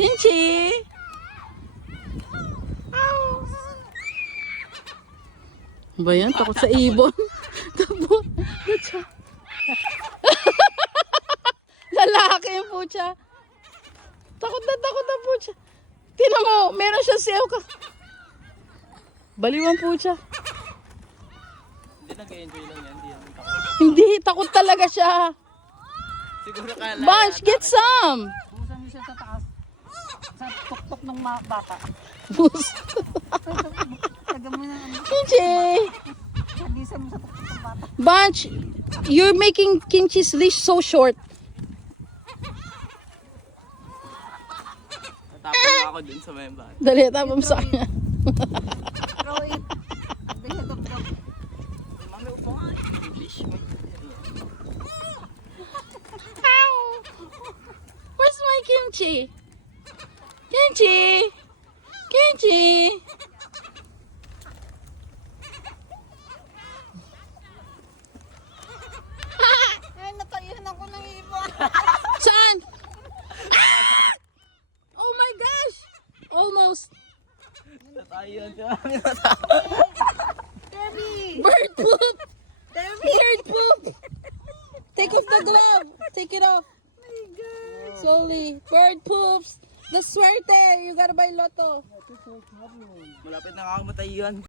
Kinchi! Ba yan? Takot sa ibon. Takot. Pucha. Lalaki yung pucha. Takot na pucha. Tingnan mo, meron siya sayo ka. Baliwan pucha. Hindi nag-enjoy lang yan. Hindi, takot talaga siya. Siguro kala. Bunch, get some! Busan mo siya sa taas. Sa tuktok ng bata. Bus. Taga mo na ano. Kinchi! Sabisan mo sa tuktok ng bata. Bunch, you're making Kinchi's leash so short. Natapon na ako dun sa member. Dali, tapos sa kanya. Throw it. They had to throw. Mami, upo nga. English. Where's my Kimchi? Kimchi! Kimchi! Ay, natayuhan ako ng ibon. Saan? Ah! Oh my gosh! Almost. Natayon siya. Debbie! Bird poop! Bird poop! Take off the glove. Take it off. Oh my God. Slowly. Bird poops. The suerte. You gotta buy lotto. Malapit na ako matayuan.